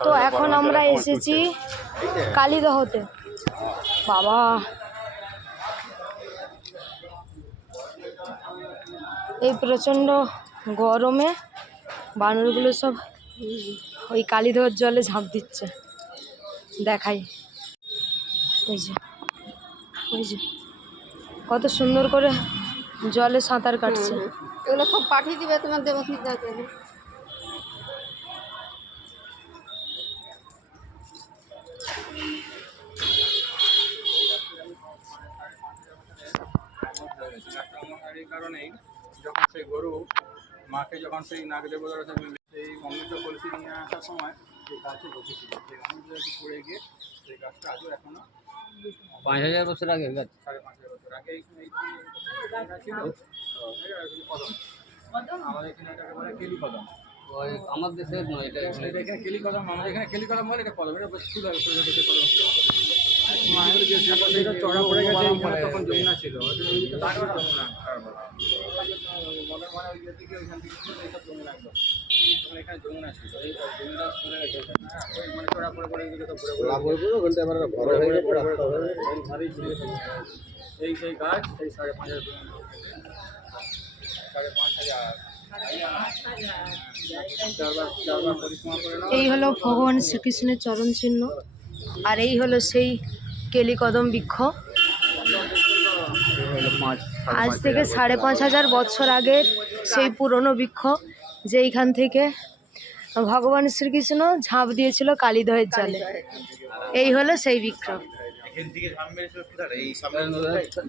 তো এখন আমরা এসেছি কালীদহতে। বাবা। এই প্রচণ্ড গরমে বানরগুলো সব ওই কালীদহর জলে ঝাঁপ দিচ্ছে। দেখাই। ওই যে ওই যে কত সুন্দর করে জলে সাঁতার কাটছে। এগুলো সব পাঠিয়ে দিবে তোমার দেবস্মিতাকে কারণেই যখন সেই গরু মাকে যখন সেই নাগ দেবতার সাথে সেই অমৃত কলসি নিয়ে আসার সময় সেই গাছে বসেছিল। সেই অমৃত পড়ে গিয়ে সেই গাছটা আজও এখনও পাঁচ হাজার বছর আগে গাছ। সাড়ে পাঁচ হাজার বছর আগে ছিল। কদম। আমাদের এখানে এটাকে বলে কেলি কদম ওই আমার দেশের নয় এটা এখানে এটা এখানে কেলি কদম আমাদের এখানে কেলি কদম বলে এটা কদম। এটা বেশ কদম এই হলো ভগবান শ্রীকৃষ্ণের চরণ চিহ্ন আর এই হলো সেই কেলিকদম বৃক্ষ। আজ থেকে সাড়ে পাঁচ হাজার বছর আগে সেই পুরনো বৃক্ষ, যেইখান থেকে ভগবান শ্রীকৃষ্ণ ঝাঁপ দিয়েছিল কালীদহের জলে। এই হলো সেই বৃক্ষ।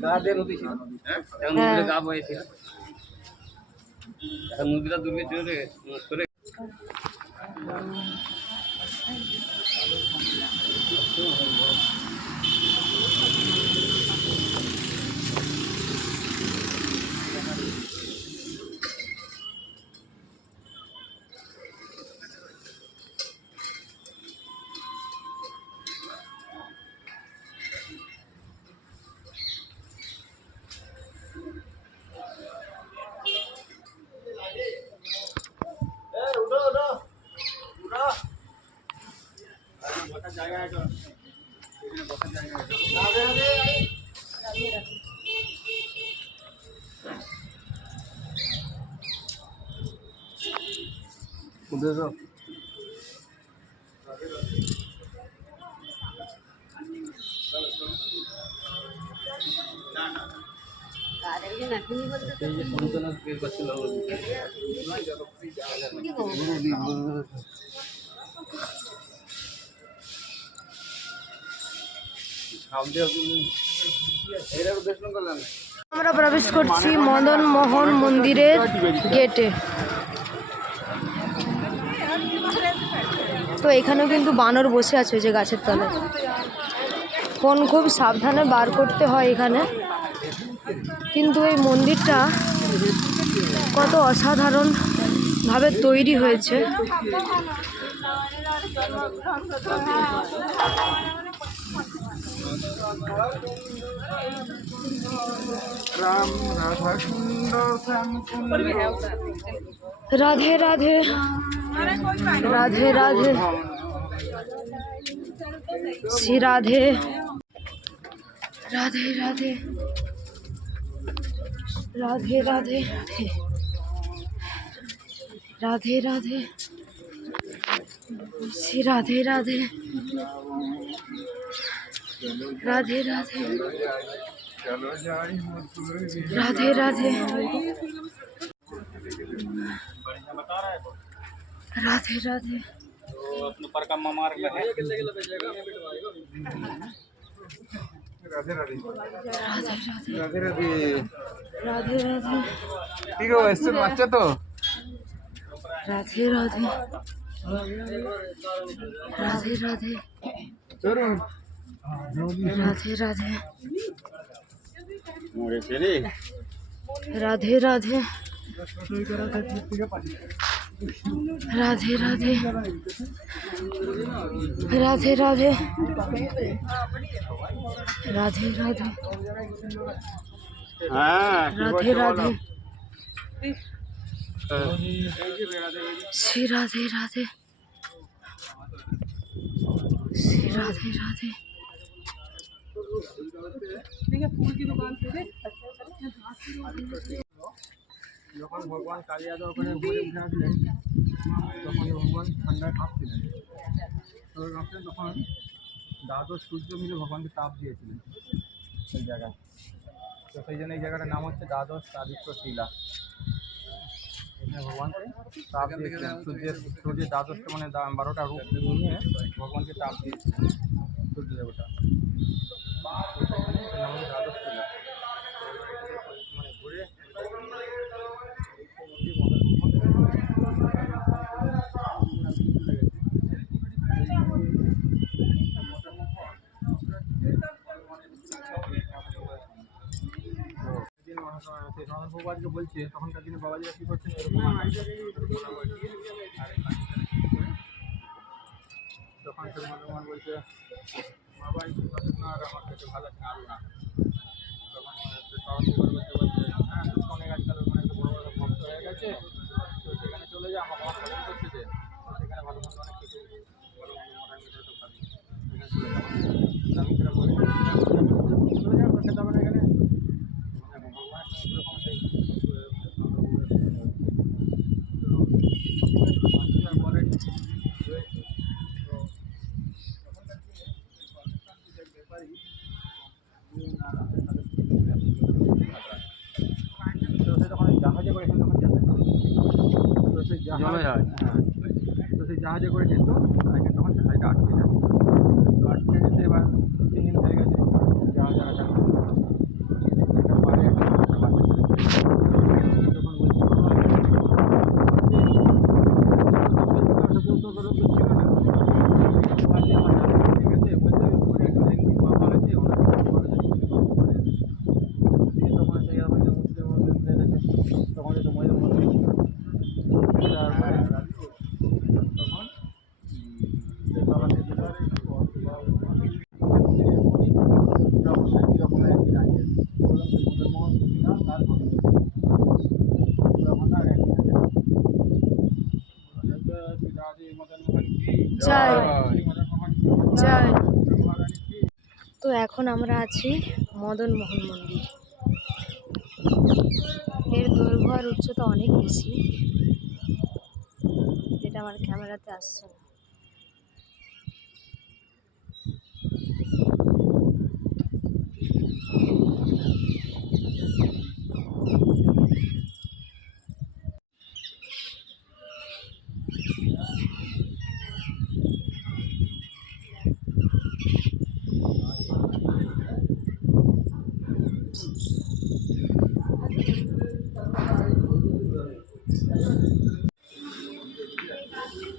গা আমরা প্রবেশ করছি মদন মোহন মন্দিরের গেটে। তো এখানেও কিন্তু বানর বসে আছে যে গাছের তলায়। ফোন খুব সাবধানে বার করতে হয় এখানে। কিন্তু এই মন্দিরটা কত অসাধারণ ভাবে তৈরি হয়েছে। রাধা রাধে। রাধে রাধে রাধে শ্রী রাধে রাধে রাধে রাধে রাধে রাধে রাধে শ্রী রাধে রাধে রাধে রাধে চলো যাই राधे राधे। दोपहर का राधे राधे राधे राधे राधे ठीक तो राधे। राधे राधे। राधे राधे। राधे राधे। राधे राधे। রাধে চলুন রাধে রাধে মরেছে রে রাধে রাধে রাধে রাধে রাধে রাধে রাধে রাধে হ্যাঁ রাধে রাধে শ্রী রাধে রাধে রাধে রাধে যখন ভগবান কালিয়াদা ওখানে উপরে উঠে আসলেন তখন ভগবান ঠান্ডায় কাঁপছিলেন তো কাঁপছিলেন তখন দ্বাদশ সূর্য মিলে ভগবানকে তাপ দিয়েছিলেন সেই জায়গায় তো সেই জন্য এই জায়গাটার নাম হচ্ছে দ্বাদশ আদিত্য শিলা এখানে ভগবানকে তাপ দিয়েছিলেন সূর্যের সূর্যের দ্বাদশটা মানে দা- বারোটা রূপ নিয়ে ভগবানকে তাপ দিয়েছিলেন সূর্য দেবতা সেই রণধর বাবাজিকে বলছে, তখনকার দিনে বাবাজিরা কী করছেন? তখন সে মনোমান বলছে বাবা না, আর আমার কাছে ভালো আছে আরও না। তখন সে সরস্বতী বলছে হ্যাঁ অনেক আজকাল মানে একটা বড় বড় ভক্ত হয়ে গেছে তো সেখানে চলে যা আমার আমার সাথে করছে যে তো সেখানে ভালো মন্দ অনেক কিছু ভালো মন্দ মোটামুটি সব খাবি সেখানে চলে যাব আমি সেটা বলি চলে যাব খেতে হবে না এখানে মানে ভগবানের সঙ্গে কীরকম সেই তো বলে রয়েছে তো তো সে তখন ওই জাহাজে করে এখানে তখন যাবে তো সেই জাহাজ জমে যায়। হ্যাঁ তো সেই জাহাজে করে যেত আর এখানে তখন জাহাজটা আটকে যায় তো আটকে যেতে এবার দু তিন দিন হয়ে গেছে জাহাজ আর আটকে একটা পাড়ে একটা একটা বাচ্চা ছেলে ছিল। তখন বলছে বাবা, যে, ওটা তো তোর ছিল না বলছে, আমার জাহাজ আটকে গেছে বলছে ওপরে একটা লেঙ্গি বাবা আছে ওনাকে বলে দিচ্ছি করে দিয়ে তখন সেই আবার যে মুসলিম মুসলিম বেড়েছে তখন একটু মহিলা মন্দির ছিল তারপরে তখন যে বাবাকে যেটা কীরকমের একই আছে বললাম যে মদনমোহন গোপীনাথ আর তখন আর একই আছে রাধে মদনমোহন কি তো এখন আমরা আছি মদন মোহন মন্দির। এর দৈর্ঘ্য আর উচ্চতা অনেক বেশি। যেটা আমার ক্যামেরাতে আসছে না।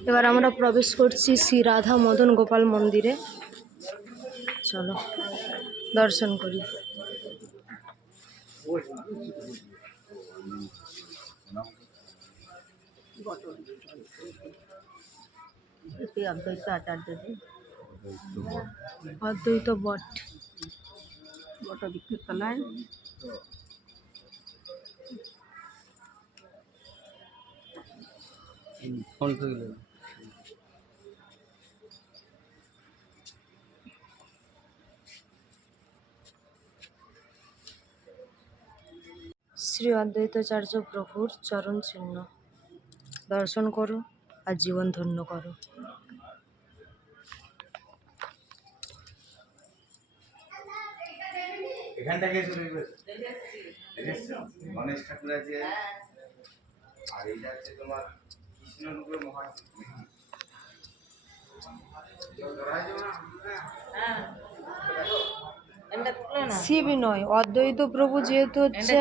এবার আমরা প্রবেশ করছি শ্রী রাধা মদন গোপাল মন্দিরে। চলো দর্শন করি। অদ্বৈত আচার্য অদ্বৈত বট। বট বৃক্ষের তলায় ফোন তো শ্রী অদ্বৈতাচার্য প্রভুর চরণ চিহ্ন দর্শন করো আর জীবন ধন্য করো। এখানটা কে গণেশ ঠাকুর আছে। আর এইটা হচ্ছে তোমার কৃষ্ণরূপের মহা শিব নয় অদ্বৈত প্রভু যেহেতু হচ্ছে